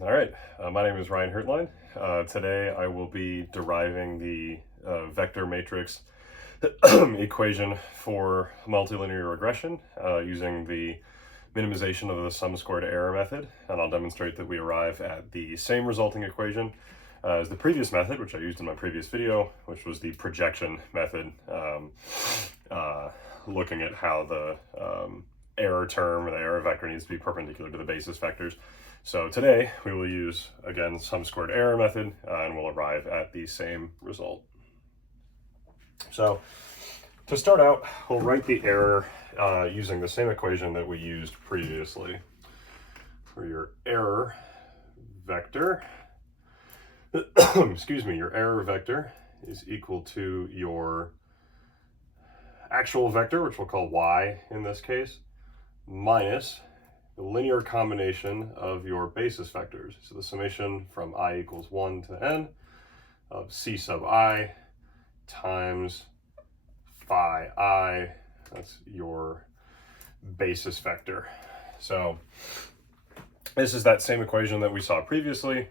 All right, my name is Ryan Hertline. Today I will be deriving the vector matrix equation for multilinear regression using the minimization of the sum squared error method, and I'll demonstrate that we arrive at the same resulting equation as the previous method, which I used in my previous video, which was the projection method, looking at how the error term or the error vector needs to be perpendicular to the basis vectors. So today we will use, again, sum squared error method, and we'll arrive at the same result. So to start out, we'll write the error using the same equation that we used previously. For your error vector, excuse me, your error vector is equal to your actual vector, which we'll call y in this case, minus the linear combination of your basis vectors. So the summation from I equals 1 to n of c sub I times phi I, that's your basis vector. So this is that same equation that we saw previously.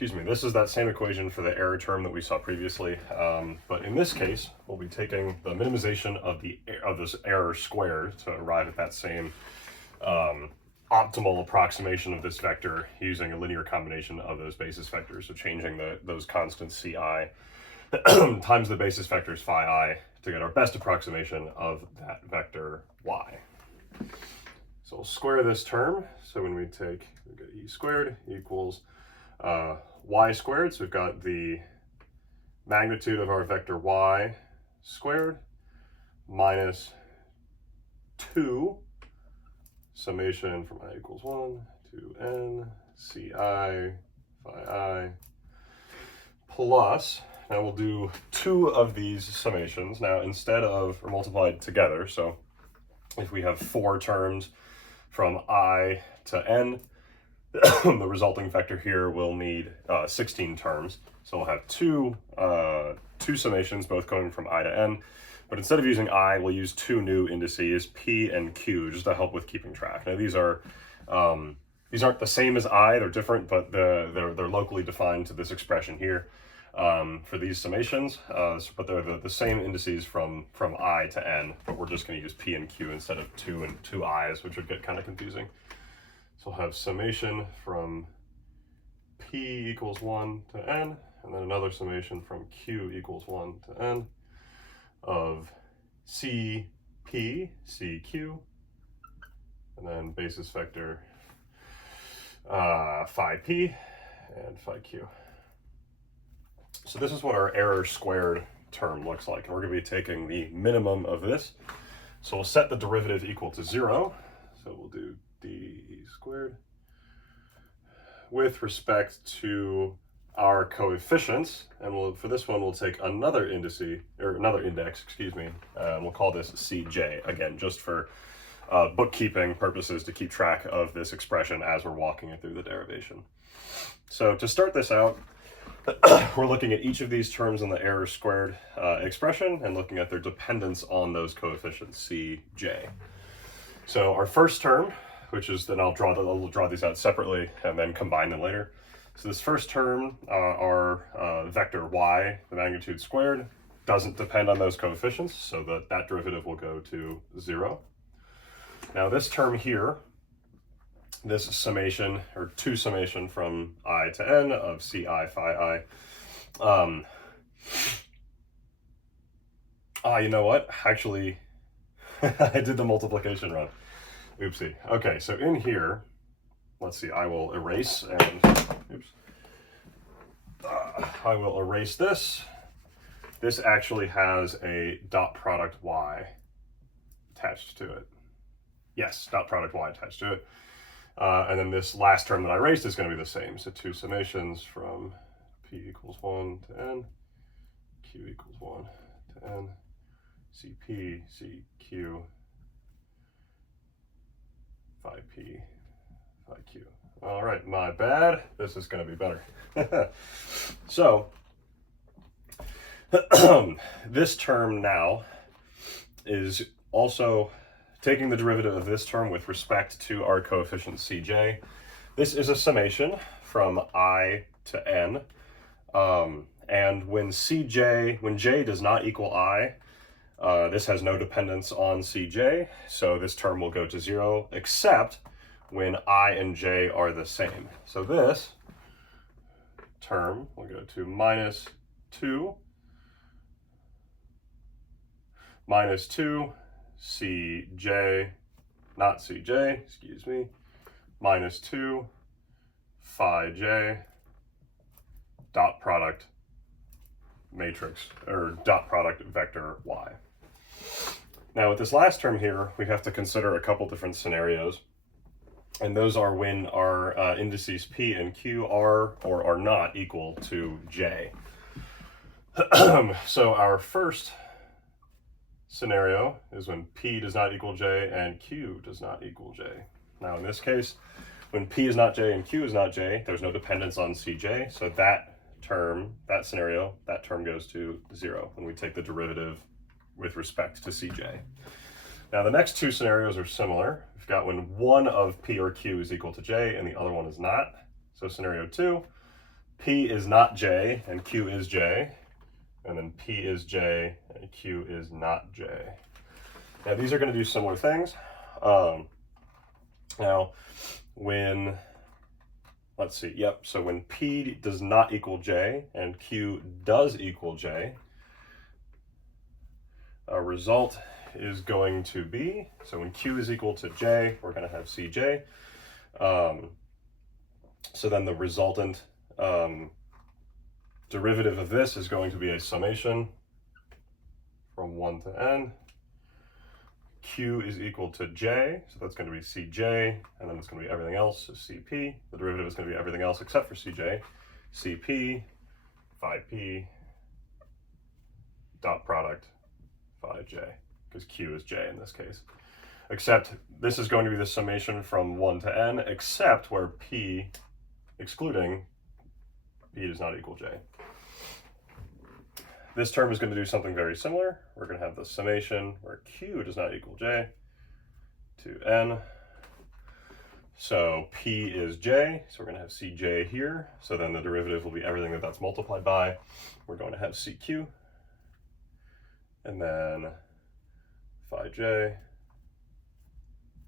This is that same equation for the error term that we saw previously, but in this case, we'll be taking the minimization of this error squared to arrive at that same optimal approximation of this vector using a linear combination of those basis vectors. So changing those constants ci times the basis vectors phi I to get our best approximation of that vector y. So we'll square this term. So when we get e squared equals y squared, so we've got the magnitude of our vector y squared minus 2 summation from I equals 1 to n ci phi I plus, now we'll do 2 of these summations now instead of, or multiplied together. So if we have 4 terms from I to n, the resulting vector here will need 16 terms. So we'll have two summations, both going from I to n. But instead of using I, we'll use 2 new indices, p and q, just to help with keeping track. Now these aren't the same as I, they're different, but they're locally defined to this expression here for these summations. But they're the same indices from I to n, but we're just going to use p and q instead of 2 and 2 i's, which would get kind of confusing. So we'll have summation from p equals 1 to n, and then another summation from q equals 1 to n of cp, cq, and then basis vector phi p and phi q. So this is what our error squared term looks like, and we're going to be taking the minimum of this. So we'll set the derivative equal to 0. So we'll do d squared with respect to our coefficients, and for this one we'll take another index, and we'll call this cj, again, just for bookkeeping purposes, to keep track of this expression as we're walking it through the derivation. So to start this out, we're looking at each of these terms in the error squared expression and looking at their dependence on those coefficients cj. So our first term, which is, then I'll draw these out separately and then combine them later. So this first term, our vector y, the magnitude squared, doesn't depend on those coefficients, so that derivative will go to 0. Now this term here, this summation, or 2 summation from I to n of ci phi I, you know what? Actually, I did the multiplication wrong. Oopsie. Okay, so in here, let's see, I will erase and, I will erase this. This actually has a dot product y attached to it. Yes, dot product y attached to it. And then this last term that I erased is going to be the same. So 2 summations from p equals 1 to n, q equals 1 to n, cp, cq, phi p, phi q. All right, my bad. This is going to be better. So this term now is also taking the derivative of this term with respect to our coefficient cj. This is a summation from I to n, and when j does not equal I, this has no dependence on Cj, so this term will go to 0, except when I and j are the same. So this term will go to minus 2 Cj, not Cj, excuse me, minus 2 phi j dot product matrix, or dot product vector y. Now with this last term here, we have to consider a couple different scenarios, and those are when our indices p and q are or are not equal to j. So our first scenario is when p does not equal j and q does not equal j. Now in this case, when p is not j and q is not j, there's no dependence on Cj, so that term goes to 0 when we take the derivative with respect to Cj. Now the next two scenarios are similar. We've got when one of p or q is equal to j and the other one is not. So scenario 2, p is not j and q is j, and then p is j and q is not j. Now these are going to do similar things. Now when, let's see, yep, so when p does not equal j and q does equal j, our result is going to be, so when q is equal to j, we're going to have Cj. So then the resultant derivative of this is going to be a summation from 1 to n. Q is equal to j, so that's going to be Cj, and then it's going to be everything else, so Cp. The derivative is going to be everything else except for Cj. Cp phi p dot product phi j, because Q is j in this case. Except this is going to be the summation from 1 to n, except where p, excluding p does not equal j. This term is going to do something very similar. We're going to have the summation where q does not equal j to n. So p is j, so we're going to have Cj here. So then the derivative will be everything that's multiplied by. We're going to have Cq, and then phi j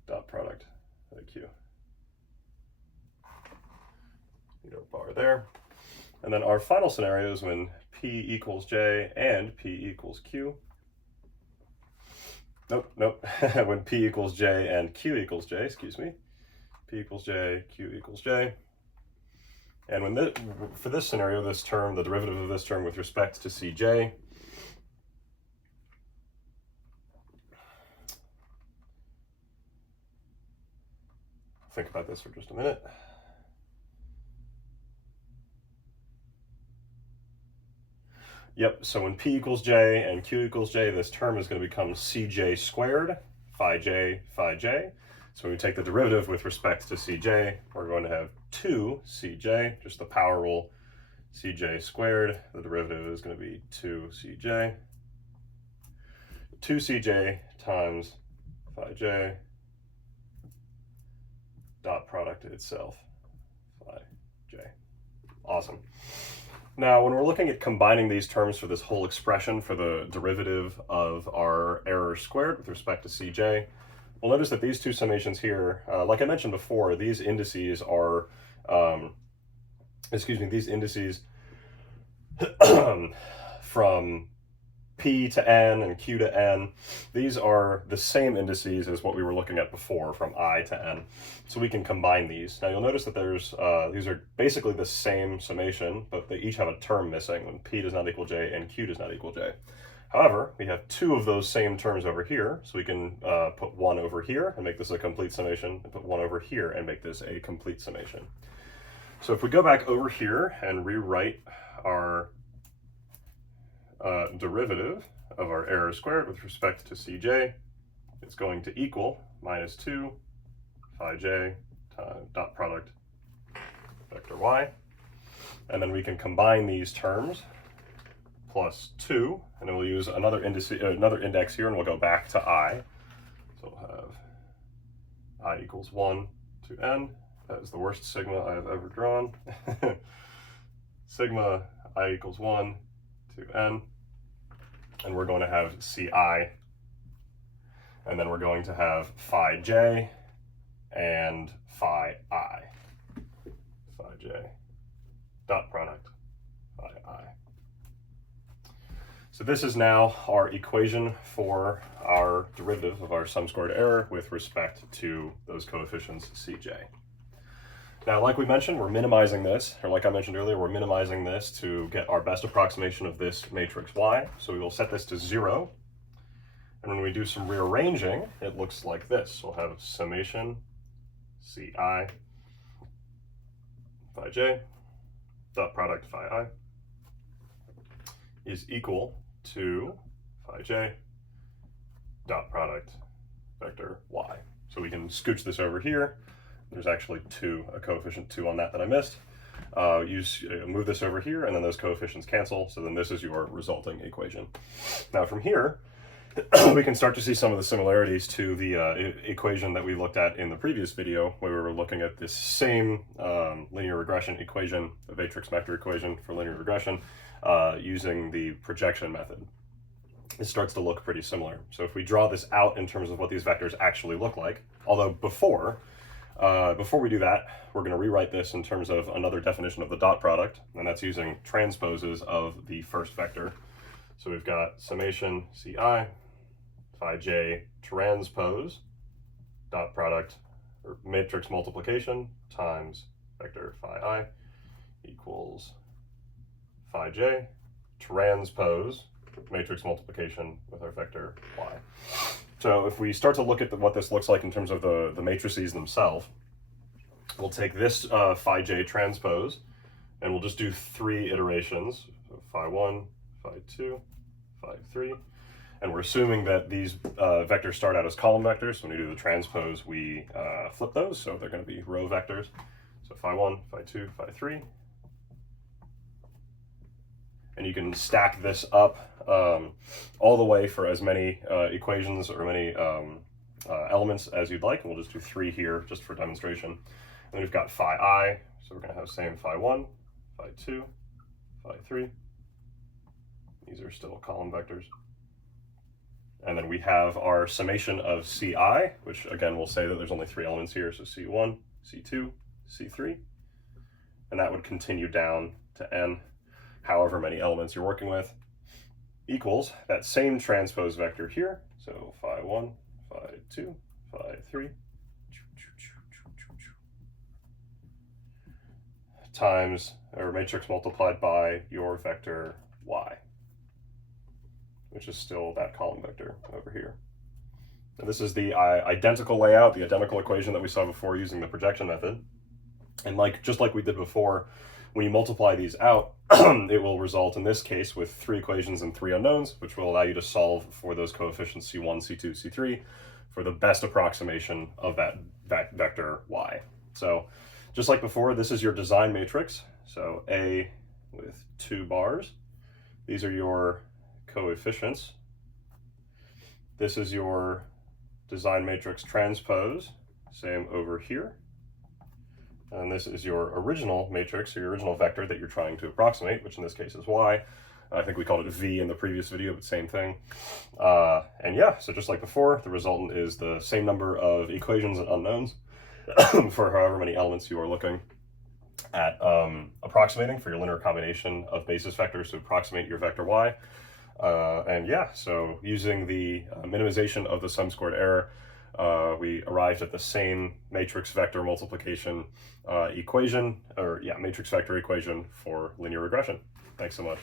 dot product of q. You know, bar there. And then our final scenario is when p equals j and p equals q. Nope. When p equals j and q equals j, excuse me. P equals j, q equals j. And when for this scenario, this term, the derivative of this term with respect to Cj, think about this for just a minute. Yep, so when p equals j and q equals j, this term is going to become Cj squared, phi j. So when we take the derivative with respect to Cj, we're going to have 2 Cj, just the power rule, Cj squared. The derivative is going to be 2 Cj. 2 Cj times phi j dot product itself, phi j. Awesome. Now, when we're looking at combining these terms for this whole expression for the derivative of our error squared with respect to Cj, we'll notice that these two summations here, like I mentioned before, these indices are, these indices from p to n and q to n, these are the same indices as what we were looking at before from I to n. So we can combine these. Now you'll notice that there's these are basically the same summation, but they each have a term missing when p does not equal j and q does not equal j. However, we have two of those same terms over here, so we can put one over here and make this a complete summation, and put one over here and make this a complete summation. So if we go back over here and rewrite our derivative of our error squared with respect to Cj, it's going to equal minus 2 phi j dot product vector y. And then we can combine these terms plus 2, and then we'll use another index here, and we'll go back to I. So we'll have I equals 1 to n, That is the worst sigma I have ever drawn. Sigma I equals 1 to n, and we're going to have ci, and then we're going to have phi j and phi I. Phi j dot product phi I. So this is now our equation for our derivative of our sum squared error with respect to those coefficients Cj. Now, like we mentioned, we're minimizing this, or like I mentioned earlier, we're minimizing this to get our best approximation of this matrix Y. So we will set this to 0. And when we do some rearranging, it looks like this. We'll have summation Ci phi j dot product phi I is equal to phi j dot product vector Y. So we can scooch this over here. There's actually a coefficient 2 on that I missed. Move this over here, and then those coefficients cancel, so then this is your resulting equation. Now from here, we can start to see some of the similarities to the equation that we looked at in the previous video, where we were looking at this same linear regression equation, the matrix vector equation for linear regression, using the projection method. It starts to look pretty similar. So if we draw this out in terms of what these vectors actually look like, although before we do that, we're going to rewrite this in terms of another definition of the dot product, and that's using transposes of the first vector. So we've got summation Ci phi j transpose dot product, or matrix multiplication times vector phi I equals phi j transpose matrix multiplication with our vector Y. So if we start to look at what this looks like in terms of the matrices themselves, we'll take this phi j transpose, and we'll just do 3 iterations, so phi 1, phi 2, phi 3, and we're assuming that these vectors start out as column vectors. So when we do the transpose, we flip those, so they're going to be row vectors. So phi 1, phi 2, phi 3. And you can stack this up all the way for as many equations or many elements as you'd like. And we'll just do 3 here just for demonstration. And then we've got phi I, so we're going to have same phi 1, phi 2, phi 3. These are still column vectors. And then we have our summation of Ci, which again we'll say that there's only 3 elements here, so C1, C2, C3. And that would continue down to n, however many elements you're working with, equals that same transpose vector here, so phi 1, phi 2, phi 3, times, or matrix multiplied by your vector Y, which is still that column vector over here. And this is the identical layout, the identical equation that we saw before using the projection method. And just like we did before, when you multiply these out, it will result in this case with 3 equations and 3 unknowns, which will allow you to solve for those coefficients C1, C2, C3 for the best approximation of that vector Y. So just like before, this is your design matrix. So A with 2 bars. These are your coefficients. This is your design matrix transpose, same over here. And this is your original matrix, or your original vector that you're trying to approximate, which in this case is Y. I think we called it V in the previous video, but same thing. And yeah, so just like before, the resultant is the same number of equations and unknowns for however many elements you are looking at approximating for your linear combination of basis vectors to approximate your vector Y. And yeah, so using the minimization of the sum squared error, we arrived at the same matrix vector multiplication equation, or yeah, matrix vector equation for linear regression. Thanks so much.